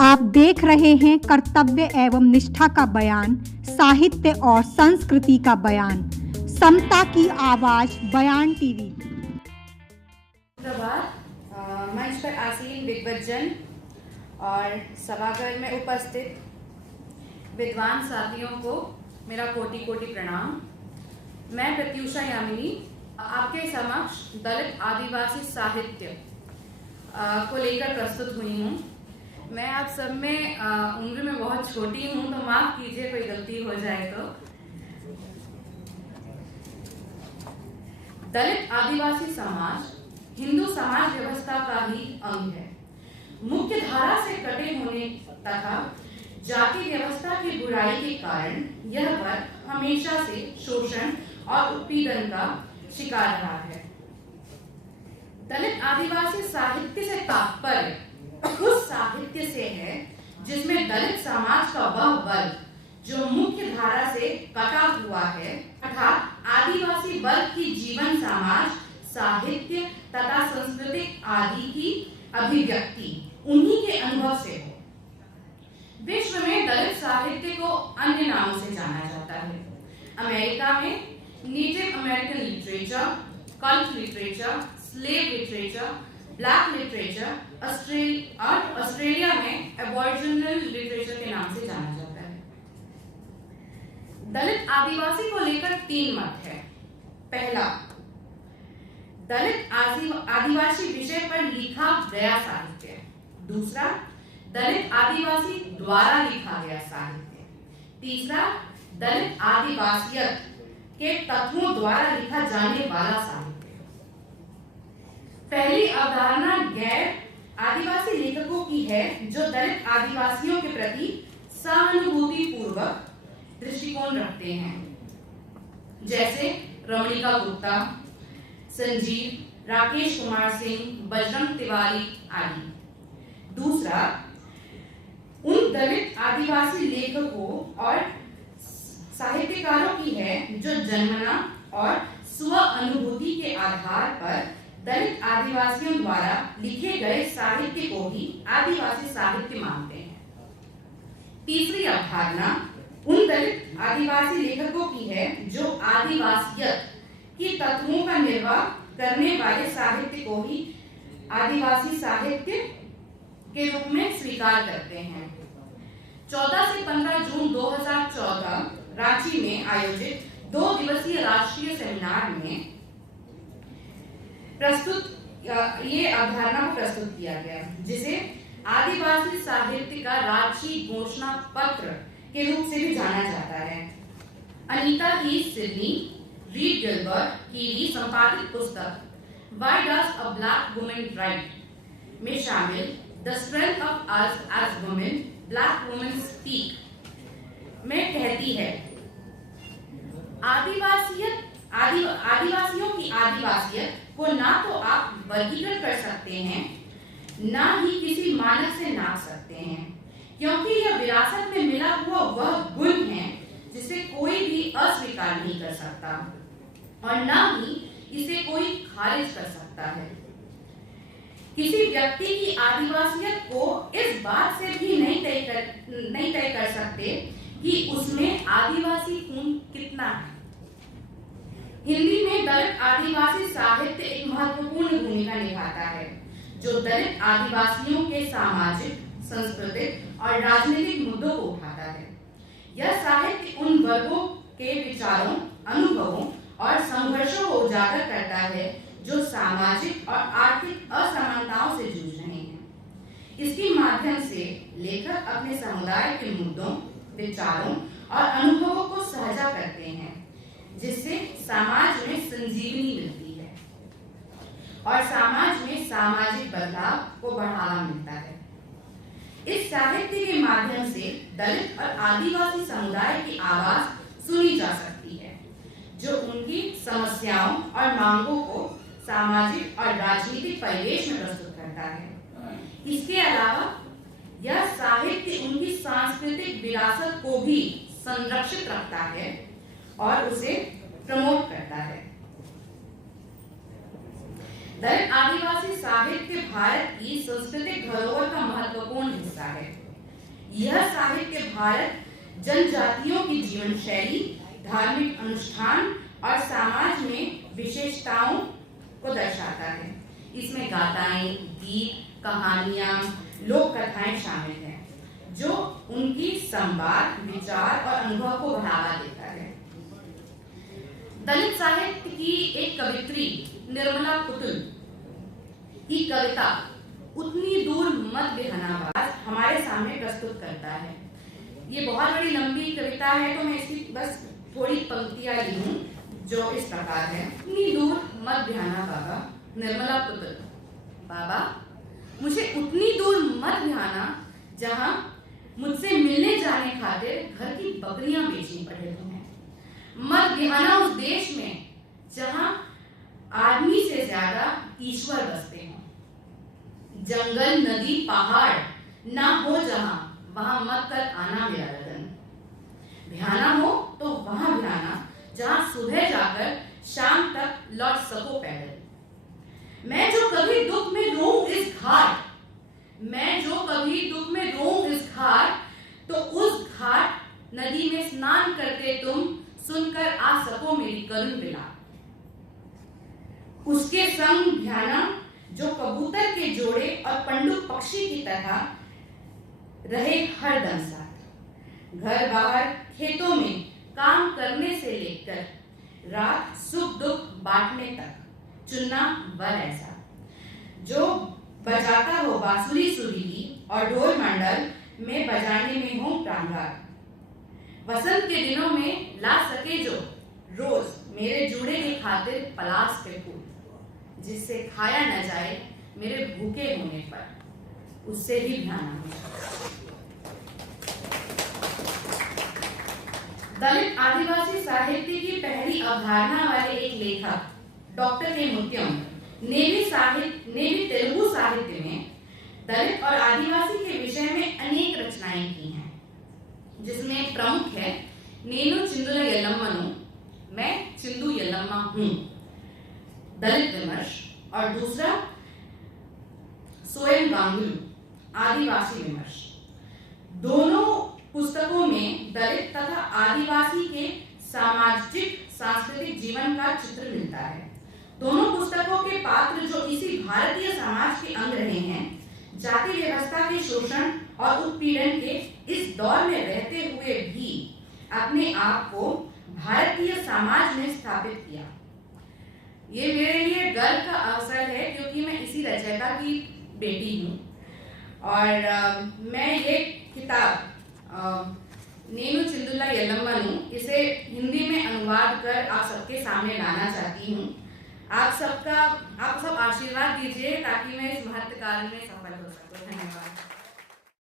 आप देख रहे हैं कर्तव्य एवं निष्ठा का बयान, साहित्य और संस्कृति का बयान, समता की आवाज बयान टीवी। प्रभात। मंच पर आसीन विद्वज्जन और सभागार में उपस्थित विद्वान साथियों को मेरा कोटि कोटि प्रणाम। मैं प्रत्युषा यामिनी आपके समक्ष दलित आदिवासी साहित्य को लेकर प्रस्तुत हुई हूँ। मैं आप सब में उम्र में बहुत छोटी हूँ, तो माफ कीजिए कोई गलती हो जाए तो। दलित आदिवासी समाज हिंदू समाज व्यवस्था का ही अंग है। मुख्य धारा से कटे होने तथा जाति व्यवस्था की बुराई के कारण यह वर्ग हमेशा से शोषण और उत्पीड़न का शिकार रहा है। दलित आदिवासी साहित्य से तात्पर्य उस साहित्य से है जिसमें दलित समाज का वह वर्ग जो मुख्य धारा से कटा हुआ है, अर्थात आदिवासी वर्ग की जीवन, समाज, साहित्य तथा सांस्कृतिक आदि की अभिव्यक्ति उन्हीं के अनुभव से हो। विश्व में दलित साहित्य को अन्य नामों से जाना जाता है। अमेरिका में native American literature, cult literature, slave literature, black literature, Australia में एबॉरिजिनल लिटरेचर के नाम से जाना जाता है। दलित आदिवासी को लेकर 3 मत है। पहला, दलित आदिवासी विषय पर लिखा गया साहित्य। दूसरा, दलित आदिवासी द्वारा लिखा गया साहित्य। तीसरा, दलित आदिवासियत के तत्वों द्वारा लिखा जाने वाला साहित्य। पहली अवधारणा गैर आदिवासी लेखकों की है जो दलित आदिवासियों के प्रति सहानुभूति पूर्वक दृष्टिकोण रखते हैं, जैसे रमणिका गुप्ता, संजीव, राकेश कुमार सिंह, बजरंग तिवारी आदि। दूसरा, उन दलित आदिवासी लेखकों और साहित्यकारों की है जो जन्मना और स्व अनुभूति के आधार पर दलित आदिवासियों द्वारा लिखे गए साहित्य को ही आदिवासी साहित्य मानते हैं। तीसरी अवधारणा उन दलित आदिवासी लेखकों की है जो आदिवासियत की तत्वों का निर्वाह करने वाले साहित्य को ही आदिवासी साहित्य के रूप में स्वीकार करते हैं। 14 से 15 जून 2014 रांची में आयोजित 2 दिवसीय राष्ट्रीय सेमिनार में ये अवधारणा को प्रस्तुत किया गया, जिसे आदिवासी साहित्य का रांची घोषणा पत्र के रूप से भी जाना जाता है। अनीता ही सिडनी रीड गिलबर्ट की संपादित पुस्तक Why Does a Black Woman Write में शामिल The Strength of Us as Women, Black Women Speak में कहती है, आदिवासियों की आदिवासियत को ना तो आप वर्गीकृत कर सकते हैं, ना ही किसी मानक से नाप सकते हैं, क्योंकि यह विरासत में मिला हुआ वह गुण है जिसे कोई भी अस्वीकार नहीं कर सकता और ना ही इसे कोई खारिज कर सकता है। किसी व्यक्ति की आदिवासियत को इस बात से भी नहीं तय कर सकते कि उसमें आदिवासी खून कितना है। हिंदी में दलित आदिवासी साहित्य एक महत्वपूर्ण भूमिका निभाता है, जो दलित आदिवासियों के सामाजिक, सांस्कृतिक और राजनीतिक मुद्दों को उठाता है। यह साहित्य उन वर्गों के विचारों, अनुभवों और संघर्षों को उजागर करता है जो सामाजिक और आर्थिक असमानताओं से जूझ रहे हैं। इसके माध्यम से लेखक अपने समुदाय के मुद्दों, विचारों और अनुभवों को साझा करते हैं, जिससे समाज में संजीवनी मिलती है और समाज में सामाजिक बदलाव को बढ़ावा मिलता है। इस साहित्य के माध्यम से दलित और आदिवासी समुदाय की आवाज सुनी जा सकती है, जो उनकी समस्याओं और मांगों को सामाजिक और राजनीतिक परिवेश में प्रस्तुत करता है। इसके अलावा यह साहित्य उनकी सांस्कृतिक विरासत को भी संरक्षित रखता है और उसे प्रमोट करता है। दलित आदिवासी साहित्य भारत की सांस्कृतिक धरोहर का महत्वपूर्ण हिस्सा है। यह साहित्य भारत जनजातियों की जीवन शैली, धार्मिक अनुष्ठान और समाज में विशेषताओं को दर्शाता है। इसमें गाथाएं, गीत, कहानियां, लोक कथाएं शामिल हैं, जो उनकी संवाद, विचार और अनुभव को बढ़ावा देता है। दलित साहित्य की एक कवित्री निर्मला कुटुल की कविता उतनी दूर मत बेहनाबाज हमारे सामने प्रस्तुत करता है। ये बहुत बड़ी लंबी कविता है, तो मैं इसकी बस थोड़ी पंक्तियां ली हूँ, जो इस प्रकार है। उतनी दूर मत बिहाना बाबा, निर्मला कुटुल। बाबा, मुझे उतनी दूर मत बिहाना जहाँ मुझसे मिलने जाने खातिर घर की बकरियां बेचनी पड़े तुम्हें। मत बिहाना उस देश में जहाँ आदमी से ज्यादा ईश्वर बसते हों। जंगल, नदी, पहाड़ ना हो जहाँ, वहां मत कर आना मेरा रतन। बिहाना हो तो वहां बिहाना जहां सुबह जाकर शाम तक लौट सको पैदल। मैं जो कभी दुख में रोऊं इस घाट, मैं जो कभी दुख में रोऊं इस घाट, तो उस घाट नदी में स्नान करते तुम सुनकर आ सको मेरी करुण विलाप। उसके संग ध्याना जो कबूतर के जोड़े और पंडुक पक्षी की तरह रहे हर दम साथ। घर बाहर खेतों में काम करने से लेकर रात सुख दुख बांटने तक चुनना वर ऐसा, जो बजाता हो बांसुरी सुरीली और ढोल मंडल में बजाने में हो प्राणगार। वसंत के दिनों में ला सके जो रोज मेरे जूड़े की खातिर पलास के फूल, जिससे खाया न जाए मेरे भूखे होने पर, उससे ही ध्यान हो। दलित आदिवासी साहित्य की पहली अवधारणा वाले एक लेखक डॉक्टर के मुत्यम ने भी तेलुगु साहित्य में दलित और आदिवासी के विषय में अनेक रचनाएं की हैं, जिसमें प्रमुख है नेनु चिंदुला यल्लम्मनु, मैं चिंदू यल्लम्मा हूँ, दलित विमर्श, और दूसरा सोयम गांगुलू, आदिवासी विमर्श। दोनों पुस्तकों में दलित तथा आदिवासी के सामाजिक सांस्कृतिक जीवन का चित्र मिलता है। दोनों पुस्तकों के पात्र जो इसी भारतीय समाज के अंग रहे हैं, जाति व्यवस्था के शोषण और उत्पीड़न के इस दौर में रहते हुए भी अपने आप को भारतीय समाज में स्थापित किया। ये मेरे लिए गर्व का अवसर है, क्योंकि मैं इसी रचयिता की बेटी हूँ और मैं ये किताब नेनु चिंदुला यल्लम्मनु, इसे हिंदी में अनुवाद कर आप सबके सामने लाना चाहती हूँ। आप सब आशीर्वाद दीजिए ताकि मैं इस महत्व कार्य में सफल हो सकूं। धन्यवाद।